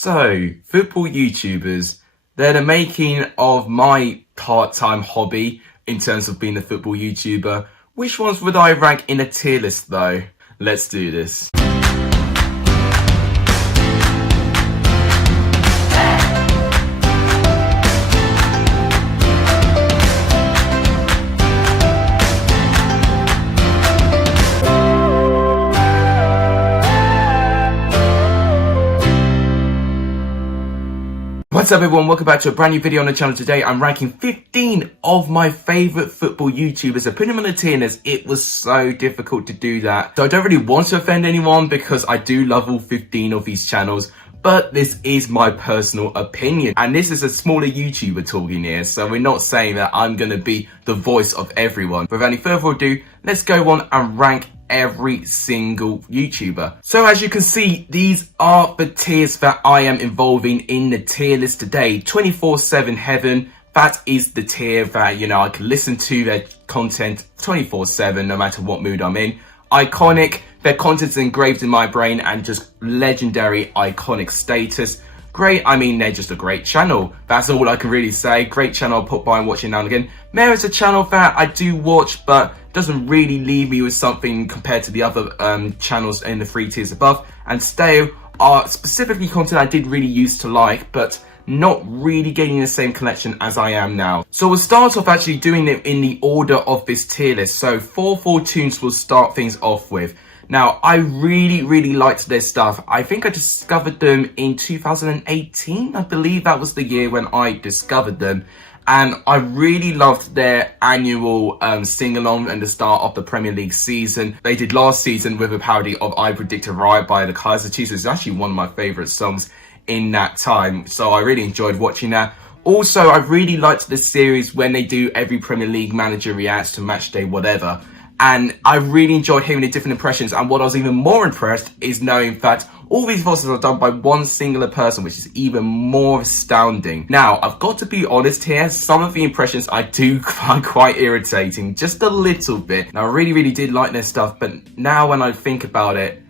So, football YouTubers, they're the making of my part-time hobby in terms of being a football YouTuber. Which ones would I rank in a tier list though? Let's do this. What's up everyone, welcome back to a brand new video on the channel. Today I'm ranking 15 of my favourite football YouTubers. I put them on the tier list. It was so difficult to do that. So I don't really want to offend anyone because I do love all 15 of these channels. But this is my personal opinion. And this is a smaller YouTuber talking here. So we're not saying that I'm going to be the voice of everyone. But without any further ado, let's go on and rank every single YouTuber. So as you can see, these are the tiers that I am involving in the tier list today. 24/7 Heaven, that is the tier that, I can listen to their content 24/7 no matter what mood I'm in. Iconic, their content's engraved in my brain and just legendary iconic status. Great, they're just a great channel. That's all I can really say. Great channel I'll put by and watch it now and again. There is a channel that I do watch, but doesn't really leave me with something compared to the other channels in the 3 tiers above. And Stale are specifically content I did really used to like, but not really getting the same collection as I am now. So we'll start off actually doing it in the order of this tier list. So 4 tunes will start things off with. Now, I really liked their stuff. I think I discovered them in 2018. I believe that was the year when I discovered them. And I really loved their annual sing-along and the start of the Premier League season. They did last season with a parody of I Predict a Riot by the Kaiser Chiefs. It's actually one of my favourite songs in that time. So I really enjoyed watching that. Also, I really liked this series when they do every Premier League manager reacts to match day whatever. And I really enjoyed hearing the different impressions. And what I was even more impressed is knowing that all these voices are done by one singular person, which is even more astounding. Now, I've got to be honest here, some of the impressions I do find quite irritating, just a little bit. Now, I really did like their stuff, but now when I think about it,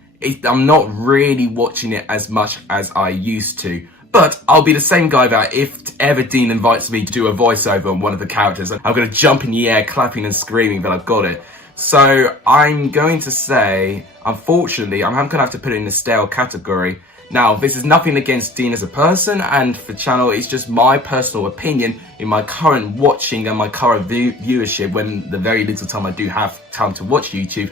I'm not really watching it as much as I used to. But I'll be the same guy that if ever Dean invites me to do a voiceover on one of the characters, I'm going to jump in the air clapping and screaming that I've got it. So I'm going to say, unfortunately, I'm going to have to put it in the stale category. Now, this is nothing against Dean as a person and the channel. It's just my personal opinion in my current watching and my current viewership when the very little time I do have time to watch YouTube.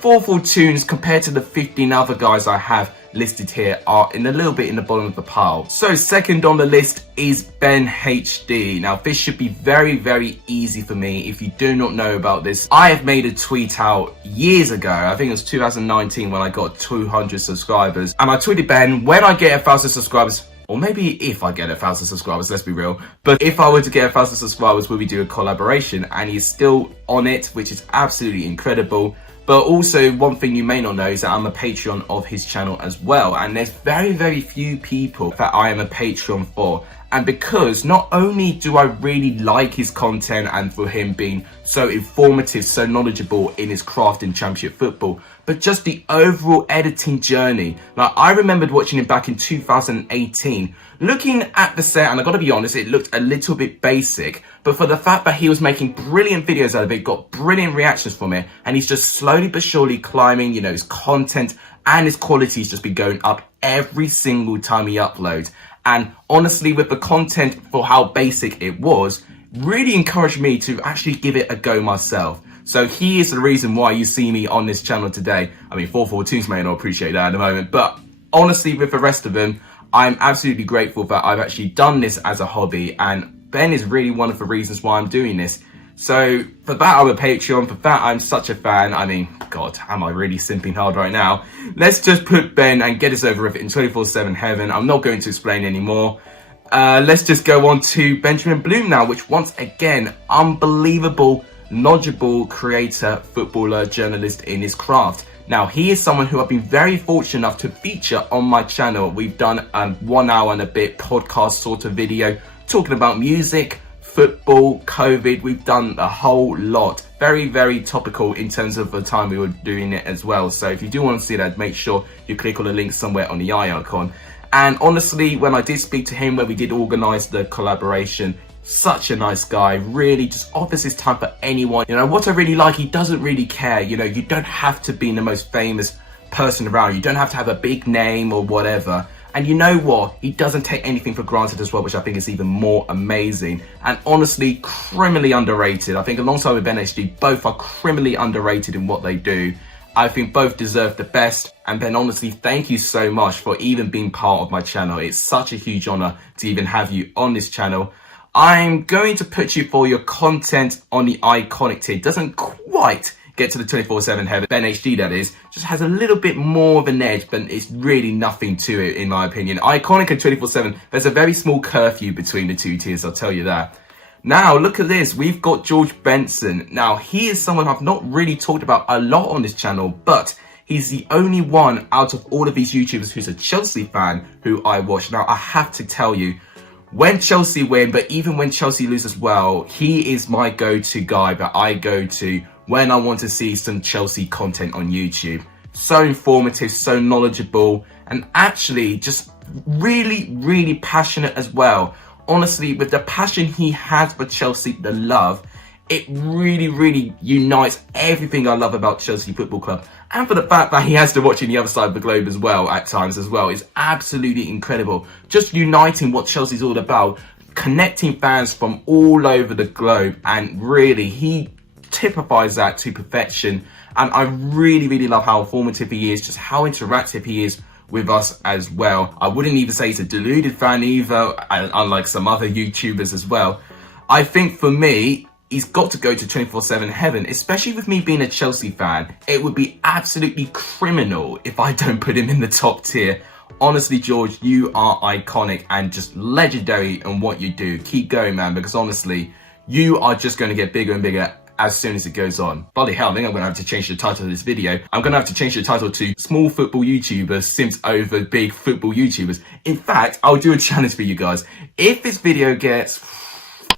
4 tunes compared to the 15 other guys I have listed here are a little bit in the bottom of the pile. So second on the list is BenHD. Now this should be very easy for me if you do not know about this. I have made a tweet out years ago, I think it was 2019 when I got 200 subscribers. And I tweeted Ben, when I get 1,000 subscribers, or maybe if I get 1,000 subscribers, let's be real. But if I were to get 1,000 subscribers, will we do a collaboration? And he's still on it, which is absolutely incredible. But also, one thing you may not know is that I'm a Patreon of his channel as well. And there's very few people that I am a Patreon for. And because not only do I really like his content and for him being so informative, so knowledgeable in his craft in Championship football, but just the overall editing journey. Like, I remembered watching it back in 2018, looking at the set, and I gotta be honest, it looked a little bit basic, but for the fact that he was making brilliant videos out of it, got brilliant reactions from it, and he's just slowly but surely climbing, his content and his quality's just been going up every single time he uploads. And honestly, with the content for how basic it was, really encouraged me to actually give it a go myself. So he is the reason why you see me on this channel today. 442s may not appreciate that at the moment, but honestly, with the rest of them, I'm absolutely grateful that I've actually done this as a hobby, and Ben is really one of the reasons why I'm doing this. So for that, I'm a Patreon. For that, I'm such a fan. God, am I really simping hard right now? Let's just put Ben and get us over with it in 24/7 Heaven. I'm not going to explain anymore. Let's just go on to Benjamin Bloom now, which once again, unbelievable, knowledgeable creator, footballer, journalist in his craft. Now, he is someone who I've been very fortunate enough to feature on my channel. We've done a 1 hour and a bit podcast sort of video talking about music, football, COVID. We've done a whole lot. Very topical in terms of the time we were doing it as well. So if you do want to see that, make sure you click on the link somewhere on the eye icon. And honestly, when I did speak to him, when we did organise the collaboration, such a nice guy, really just offers his time for anyone. You know, what I really like, he doesn't really care. You know, you don't have to be the most famous person around. You don't have to have a big name or whatever. And you know what? He doesn't take anything for granted as well, which I think is even more amazing. And honestly, criminally underrated. I think alongside with BenHD, both are criminally underrated in what they do. I think both deserve the best. And Ben, honestly, thank you so much for even being part of my channel. It's such a huge honor to even have you on this channel. I'm going to put you for your content on the iconic tier. It doesn't quite get to the 24/7 heaven, BenHD that is, just has a little bit more of an edge, but it's really nothing to it in my opinion. Iconic and 24/7, there's a very small curfew between the two tiers, I'll tell you that. Now, look at this, we've got George Benson. Now, he is someone I've not really talked about a lot on this channel, but he's the only one out of all of these YouTubers who's a Chelsea fan who I watch. Now, I have to tell you, when Chelsea win, but even when Chelsea lose as well, he is my go-to guy that I go to when I want to see some Chelsea content on YouTube. So informative, so knowledgeable, and actually just really, really passionate as well. Honestly, with the passion he has for Chelsea, the love, it really, really unites everything I love about Chelsea Football Club. And for the fact that he has to watch on the other side of the globe as well, at times as well, is absolutely incredible. Just uniting what Chelsea's all about, connecting fans from all over the globe, and really, he typifies that to perfection. And I really, really love how informative he is, just how interactive he is with us as well. I wouldn't even say he's a deluded fan either, unlike some other YouTubers as well. I think for me, he's got to go to 24/7 heaven, especially with me being a Chelsea fan. It would be absolutely criminal if I don't put him in the top tier. Honestly, George, you are iconic and just legendary in what you do. Keep going, man, because honestly, you are just going to get bigger and bigger as soon as it goes on. Bloody hell, I think I'm going to have to change the title of this video. I'm going to have to change the title to Small Football YouTubers Simps Over Big Football YouTubers. In fact, I'll do a challenge for you guys. If this video gets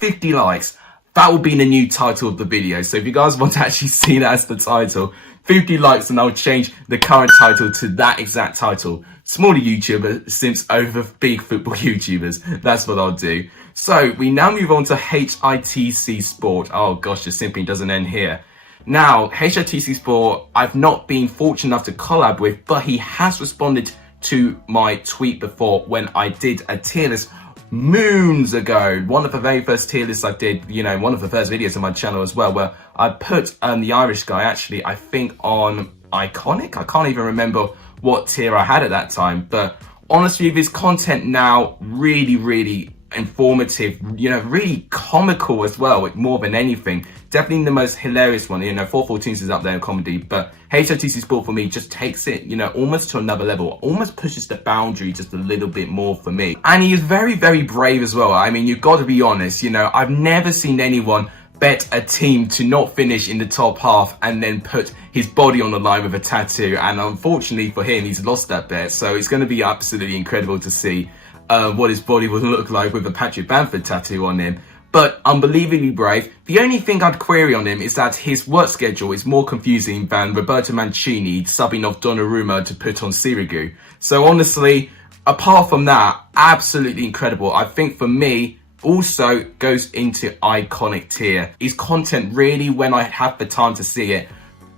50 likes, that will be the new title of the video. So if you guys want to actually see that as the title, 50 likes and I'll change the current title to that exact title. Smaller YouTuber Simps Over Big Football YouTubers. That's what I'll do. So we now move on to HITC Sport. Oh gosh, the simping doesn't end here. Now, HITC Sport, I've not been fortunate enough to collab with, but he has responded to my tweet before when I did a tier list moons ago. One of the very first tier lists I did, you know, one of the first videos on my channel as well, where I put the Irish guy actually, I think on Iconic. I can't even remember what tier I had at that time, but honestly, with his content now, really, really informative, you know, really comical as well, more than anything. Definitely the most hilarious one, you know, 414s is up there in comedy, but HITC Sport for me just takes it, you know, almost to another level, almost pushes the boundary just a little bit more for me. And he is very, very brave as well. I mean, you've got to be honest, you know, I've never seen anyone bet a team to not finish in the top half and then put his body on the line with a tattoo. And unfortunately for him, he's lost that bet. So it's going to be absolutely incredible to see what his body will look like with a Patrick Bamford tattoo on him. But unbelievably brave. The only thing I'd query on him is that his work schedule is more confusing than Roberto Mancini subbing off Donnarumma to put on Sirigu. So honestly, apart from that, absolutely incredible. I think for me, also goes into iconic tier. His content really, when I have the time to see it,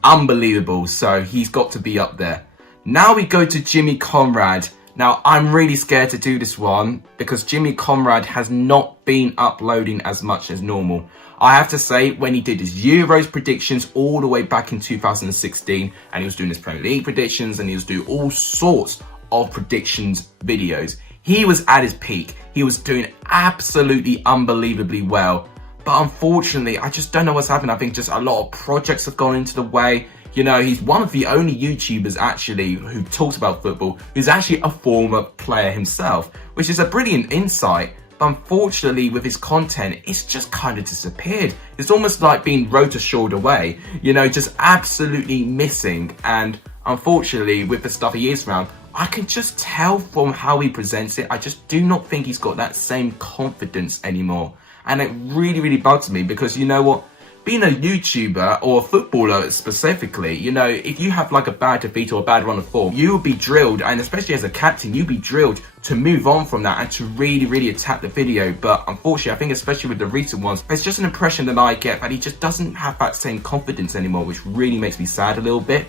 unbelievable. So he's got to be up there. Now we go to Jimmy Conrad. Now, I'm really scared to do this one because Jimmy Conrad has not been uploading as much as normal. I have to say, when he did his Euros predictions all the way back in 2016, and he was doing his Premier League predictions, and he was doing all sorts of predictions videos, he was at his peak. He was doing absolutely unbelievably well. But unfortunately, I just don't know what's happened. I think just a lot of projects have gone into the way. You know, he's one of the only YouTubers actually who talks about football who's actually a former player himself, which is a brilliant insight. But unfortunately, with his content, it's just kind of disappeared. It's almost like being rotor-shored away, you know, just absolutely missing. And unfortunately, with the stuff he is around, I can just tell from how he presents it, I just do not think he's got that same confidence anymore. And it really, really bugs me because you know what? being a YouTuber or a footballer specifically, you know, if you have like a bad defeat or a bad run of form, you will be drilled, and especially as a captain, you'll be drilled to move on from that and to really attack the video. But unfortunately, I think especially with the recent ones, it's just an impression that I get that he just doesn't have that same confidence anymore, which really makes me sad a little bit.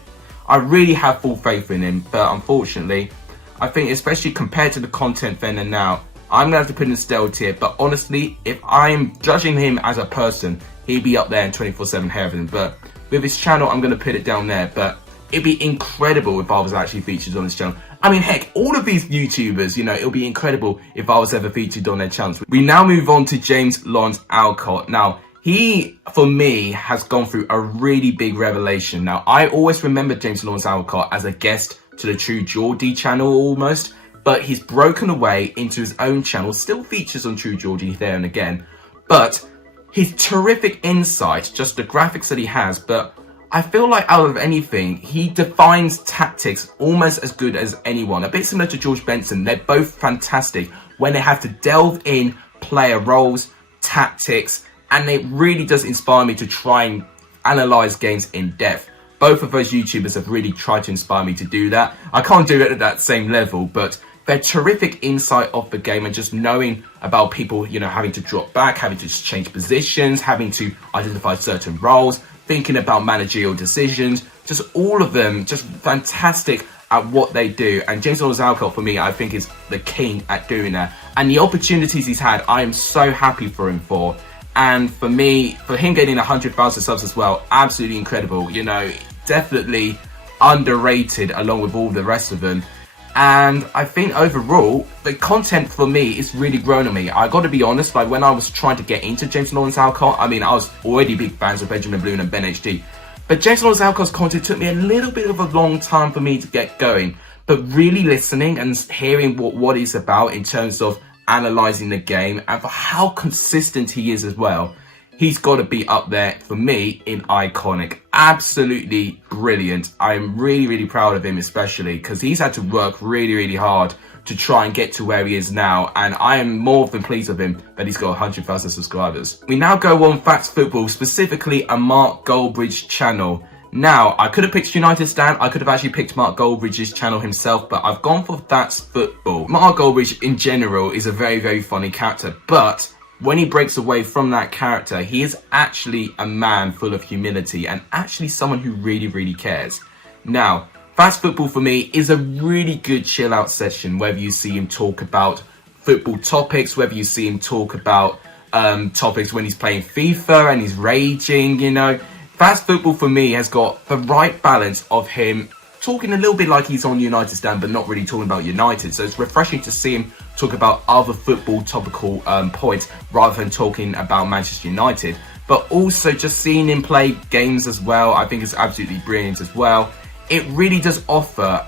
I really have full faith in him, but unfortunately, I think especially compared to the content then and now, I'm gonna have to put in a stale tier. But honestly, if I'm judging him as a person, he'd be up there in 24/7 heaven. But with his channel, I'm gonna put it down there. But it'd be incredible if I was actually featured on this channel. I mean, heck, all of these YouTubers, you know, it'll be incredible if I was ever featured on their channels. We now move on to James Lawrence Alcott. Now, he, for me, has gone through a really big revelation. Now, I always remember James Lawrence Alcott as a guest to the True Geordie channel almost, but he's broken away into his own channel, still features on True Geordie there and again, but his terrific insight, just the graphics that he has, but I feel like out of anything, he defines tactics almost as good as anyone. A bit similar to George Benson, they're both fantastic when they have to delve in player roles, tactics, and it really does inspire me to try and analyze games in depth. Both of those YouTubers have really tried to inspire me to do that. I can't do it at that same level, but their terrific insight of the game and just knowing about people, you know, having to drop back, having to just change positions, having to identify certain roles, thinking about managerial decisions, just all of them just fantastic at what they do. And James Lawrence Alcott, for me, I think is the king at doing that. And the opportunities he's had, I am so happy for him for. And for me, for him getting 100,000 subs as well, absolutely incredible. You know, definitely underrated along with all the rest of them. And I think overall, the content for me is really grown on me. I got to be honest, like when I was trying to get into James Lawrence Alcott, I mean, I was already big fans of Benjamin Bloom and BenHD. But James Lawrence Alcott's content took me a little bit of a long time for me to get going. But really listening and hearing what he's about in terms of analysing the game and for how consistent he is as well, he's got to be up there for me in iconic. Absolutely brilliant. I'm really proud of him, especially because he's had to work really hard to try and get to where he is now, and I am more than pleased with him that he's got 100,000 subscribers. We now go on Facts Football, specifically a Mark Goldbridge channel. Now, I could have picked United Stan, I could have actually picked Mark Goldbridge's channel himself, but I've gone for That's Football. Mark Goldbridge in general is a very funny character, but when he breaks away from that character, he is actually a man full of humility and actually someone who really cares. Now, Fast Football for me is a really good chill out session, whether you see him talk about football topics, whether you see him talk about topics when he's playing FIFA and he's raging, you know. Fast Football for me has got the right balance of him talking a little bit like he's on United Stand, but not really talking about United. So it's refreshing to see him talk about other football topical points rather than talking about Manchester United. But also just seeing him play games as well, I think is absolutely brilliant as well. It really does offer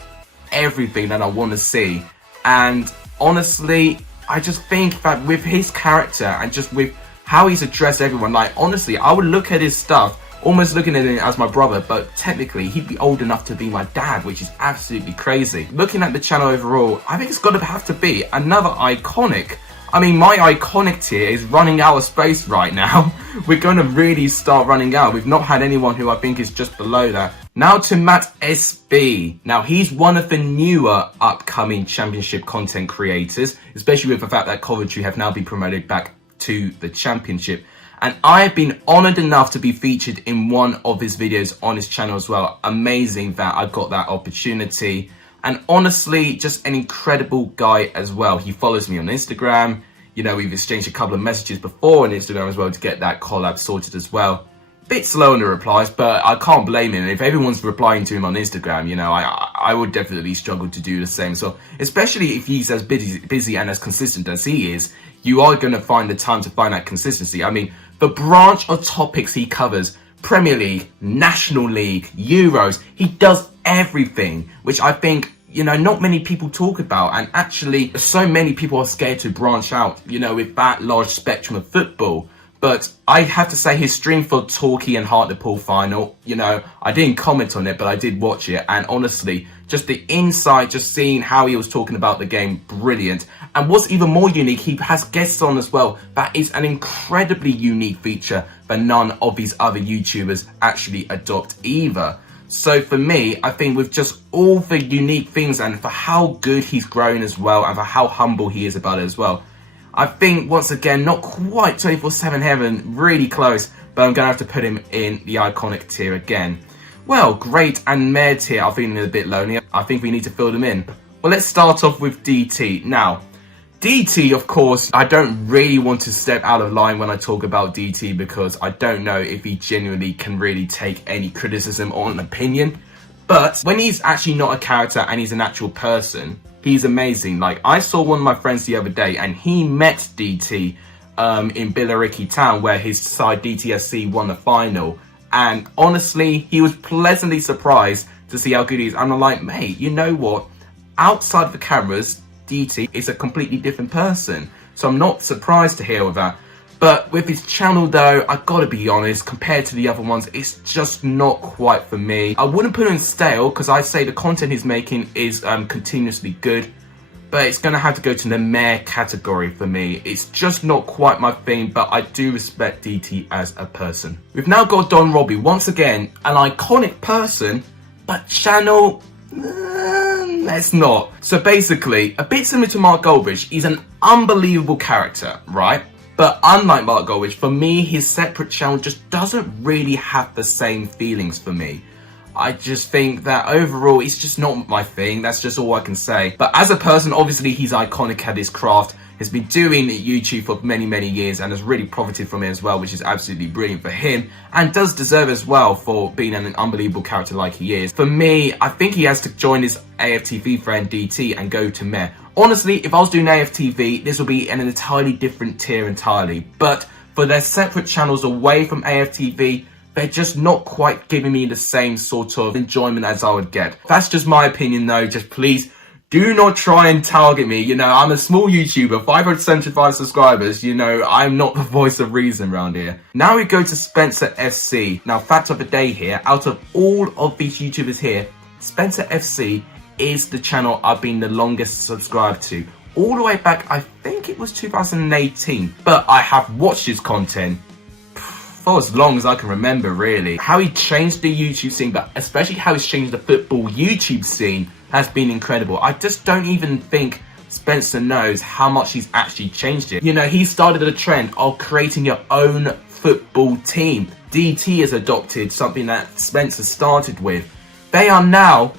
everything that I want to see. And honestly, I just think that with his character and just with how he's addressed everyone, like honestly, I would look at his stuff almost looking at him as my brother, but technically he'd be old enough to be my dad, which is absolutely crazy. Looking at the channel overall, I think it's got to have to be another iconic. I mean, my iconic tier is running out of space right now. We're going to really start running out. We've not had anyone who I think is just below that. Now to Matt SB. Now, he's one of the newer upcoming championship content creators, especially with the fact that Coventry have now been promoted back to the championship. And I have been honoured enough to be featured in one of his videos on his channel as well. Amazing that I got that opportunity. And honestly, just an incredible guy as well. He follows me on Instagram. You know, we've exchanged a couple of messages before on Instagram as well to get that collab sorted as well. Bit slow on the replies, but I can't blame him. If everyone's replying to him on Instagram, you know, I would definitely struggle to do the same. So especially if he's as busy and as consistent as he is, you are going to find the time to find that consistency. I mean, the branch of topics he covers, Premier League, National League, Euros, he does everything, which I think, you know, not many people talk about. And actually, so many people are scared to branch out, you know, with that large spectrum of football. But I have to say his stream for Torquay and Hartlepool final, you know, I didn't comment on it, but I did watch it. And honestly, just the insight, just seeing how he was talking about the game, brilliant. And what's even more unique, he has guests on as well. That is an incredibly unique feature but none of these other YouTubers actually adopt either. So for me, I think with just all the unique things and for how good he's grown as well and for how humble he is about it as well, I think once again, not quite 24/7 heaven, really close, but I'm going to have to put him in the iconic tier again. Well, great and meh tier are feeling a bit lonely. I think we need to fill them in. Well, let's start off with DT. Now, DT, of course, I don't really want to step out of line when I talk about DT because I don't know if he genuinely can really take any criticism or an opinion. But when he's actually not a character and he's an actual person, he's amazing. Like, I saw one of my friends the other day and he met DT in Billericay Town where his side DTSC won the final. And honestly, he was pleasantly surprised to see how good he is. And I'm like, mate, you know what? Outside of the cameras, DT is a completely different person. So I'm not surprised to hear that. But with his channel though, I gotta be honest, compared to the other ones, it's just not quite for me. I wouldn't put him in stale because I'd say the content he's making is continuously good. But it's gonna have to go to the meh category for me. It's just not quite my thing, but I do respect DT as a person. We've now got Don Robbie, once again, an iconic person, but channel, let's not. So basically, a bit similar to Mark Goldbridge, he's an unbelievable character, right? But unlike Mark Goldbridge, for me, his separate channel just doesn't really have the same feelings for me. I just think that overall, it's just not my thing. That's just all I can say. But as a person, obviously, he's iconic at his craft. Has been doing YouTube for many, many years and has really profited from it as well, which is absolutely brilliant for him and does deserve as well for being an unbelievable character like he is. For me, I think he has to join his AFTV friend DT and go to meh. Honestly, if I was doing AFTV, this would be an entirely different tier entirely. But for their separate channels away from AFTV, they're just not quite giving me the same sort of enjoyment as I would get. That's just my opinion though. Just please do not try and target me. You know, I'm a small YouTuber, 575 subscribers. You know, I'm not the voice of reason around here. Now we go to Spencer FC. Now, fact of the day here, out of all of these YouTubers here, Spencer FC is the channel I've been the longest subscribed to. All the way back, I think it was 2018. But I have watched his content for as long as I can remember, really. How he changed the YouTube scene, but especially how he's changed the football YouTube scene has been incredible. I just don't even think Spencer knows how much he's actually changed it. You know, he started a trend of creating your own football team. DT has adopted something that Spencer started with. They are now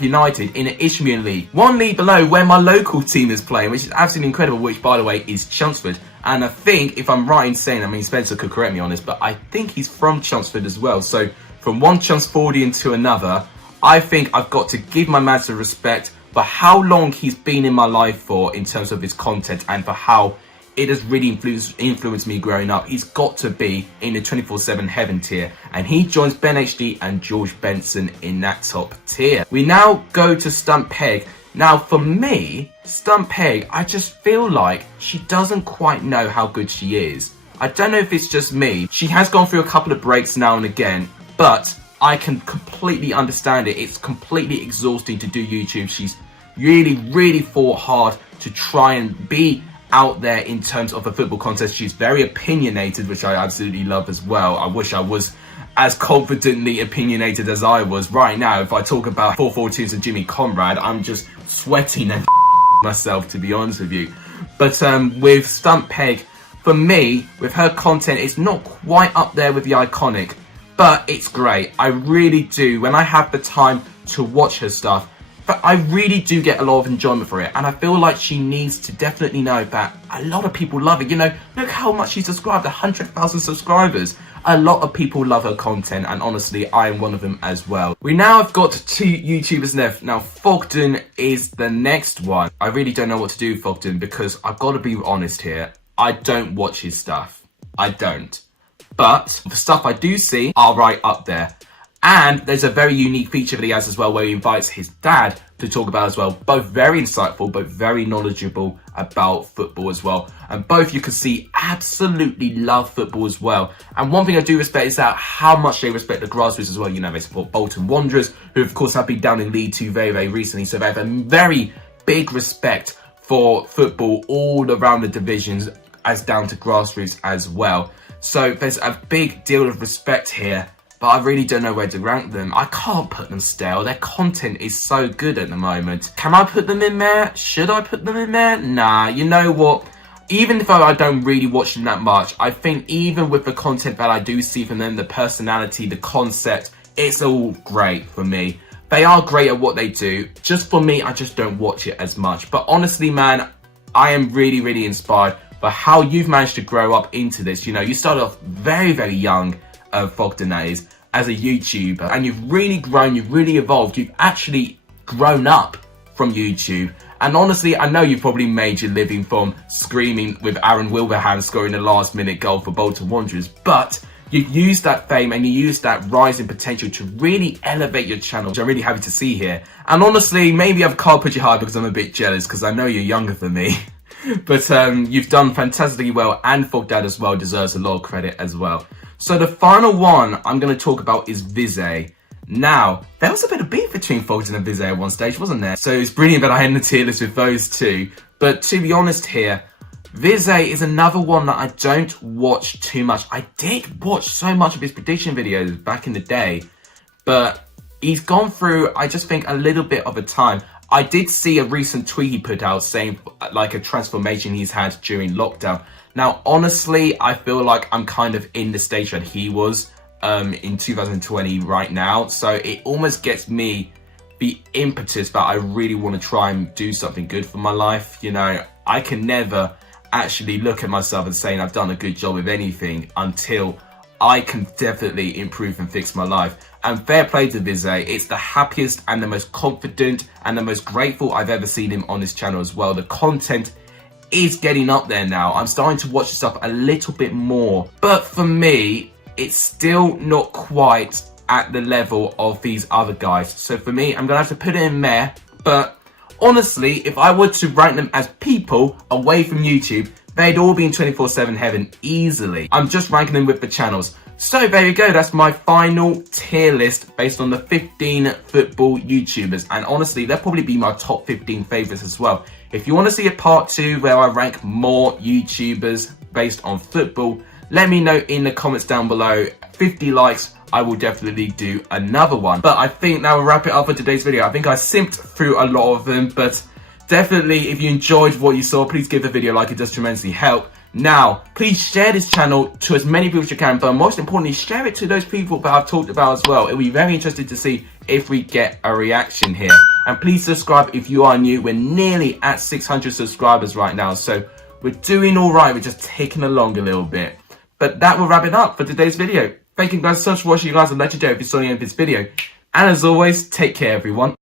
#United in an Isthmian League. One league below where my local team is playing, which is absolutely incredible, which by the way is Chelmsford. And I think, if I'm right in saying, I mean Spencer could correct me on this, but I think he's from Chelmsford as well. So from one Chelmsfordian to another, I think I've got to give my man some respect for how long he's been in my life for in terms of his content and for how it has really influenced me growing up. He's got to be in the 24/7 heaven tier, and he joins BenHD and George Benson in that top tier. We now go to Stunt Peg. Now for me, Stunt Peg, I just feel like she doesn't quite know how good she is. I don't know if it's just me. She has gone through a couple of breaks now and again, but I can completely understand it. It's completely exhausting to do YouTube. She's really fought hard to try and be out there in terms of a football contest. She's very opinionated, which I absolutely love as well. I wish I was as confidently opinionated as I was right now. If I talk about 442s and Jimmy Conrad, I'm just sweating and myself, to be honest with you. But with Stunt Peg, for me, with her content, it's not quite up there with the iconic, but it's great. I really do. When I have the time to watch her stuff, but I really do get a lot of enjoyment for it. And I feel like she needs to definitely know that a lot of people love it. You know, look how much she's subscribed, 100,000 subscribers. A lot of people love her content, and honestly, I am one of them as well. We now have got 2 YouTubers left. Now, Fogden is the next one. I really don't know what to do with Fogden because I've got to be honest here. I don't watch his stuff. I don't. But the stuff I do see are right up there. And there's a very unique feature that he has as well, where he invites his dad to talk about as well. Both very insightful, both very knowledgeable about football as well. And both, you can see, absolutely love football as well. And one thing I do respect is that how much they respect the grassroots as well. You know, they support Bolton Wanderers, who of course have been down in League 2 very recently. So they have a very big respect for football all around the divisions, as down to grassroots as well. So there's a big deal of respect here, but I really don't know where to rank them. I can't put them stale. Their content is so good at the moment. Can I put them in there? Should I put them in there? Nah, you know what? Even though I don't really watch them that much, I think even with the content that I do see from them, the personality, the concept, it's all great for me. They are great at what they do. Just for me, I just don't watch it as much. But honestly, man, I am really, really inspired by how you've managed to grow up into this. You know, you started off very, very young, Fogden that is, as a YouTuber, and you've really grown, you've really evolved, you've actually grown up from YouTube. And honestly, I know you've probably made your living from screaming with Aaron Wilbraham scoring the last minute goal for Bolton Wanderers, but you've used that fame and you used that rising potential to really elevate your channel, which I'm really happy to see here. And honestly, maybe I can't put you high because I'm a bit jealous because I know you're younger than me. But you've done fantastically well, and Fogdad as well deserves a lot of credit as well. So the final one I'm going to talk about is Vize. Now, there was a bit of beef between Fogden and Vize at one stage, wasn't there? So it's brilliant that I had the tier list with those two. But to be honest here, Vize is another one that I don't watch too much. I did watch so much of his prediction videos back in the day, but he's gone through, I just think, a little bit of a time. I did see a recent tweet he put out saying like a transformation he's had during lockdown. Now, honestly, I feel like I'm kind of in the stage that he was in 2020 right now. So it almost gets me the impetus that I really want to try and do something good for my life. You know, I can never actually look at myself and saying I've done a good job with anything until I can definitely improve and fix my life. And fair play to Vize, it's the happiest and the most confident and the most grateful I've ever seen him on this channel as well. The content is getting up there now. I'm starting to watch this up a little bit more. But for me, it's still not quite at the level of these other guys. So for me, I'm gonna have to put it in there. But honestly, if I were to rank them as people away from YouTube, they'd all be in 24/7 heaven easily. I'm just ranking them with the channels. So there you go, that's my final tier list based on the 15 football YouTubers. And honestly, they'll probably be my top 15 favorites as well. If you want to see a part 2 where I rank more YouTubers based on football, let me know in the comments down below. 50 likes, I will definitely do another one. But I think that will wrap it up for today's video. I think I simped through a lot of them, but definitely if you enjoyed what you saw, please give the video a like, it does tremendously help. Now, please share this channel to as many people as you can, but most importantly, share it to those people that I've talked about as well. It'll be very interesting to see if we get a reaction here. And please subscribe if you are new. We're nearly at 600 subscribers right now, so we're doing all right. We're just taking along a little bit. But that will wrap it up for today's video. Thank you guys so much for watching. You guys are legendary if you saw the end of this video. And as always, take care, everyone.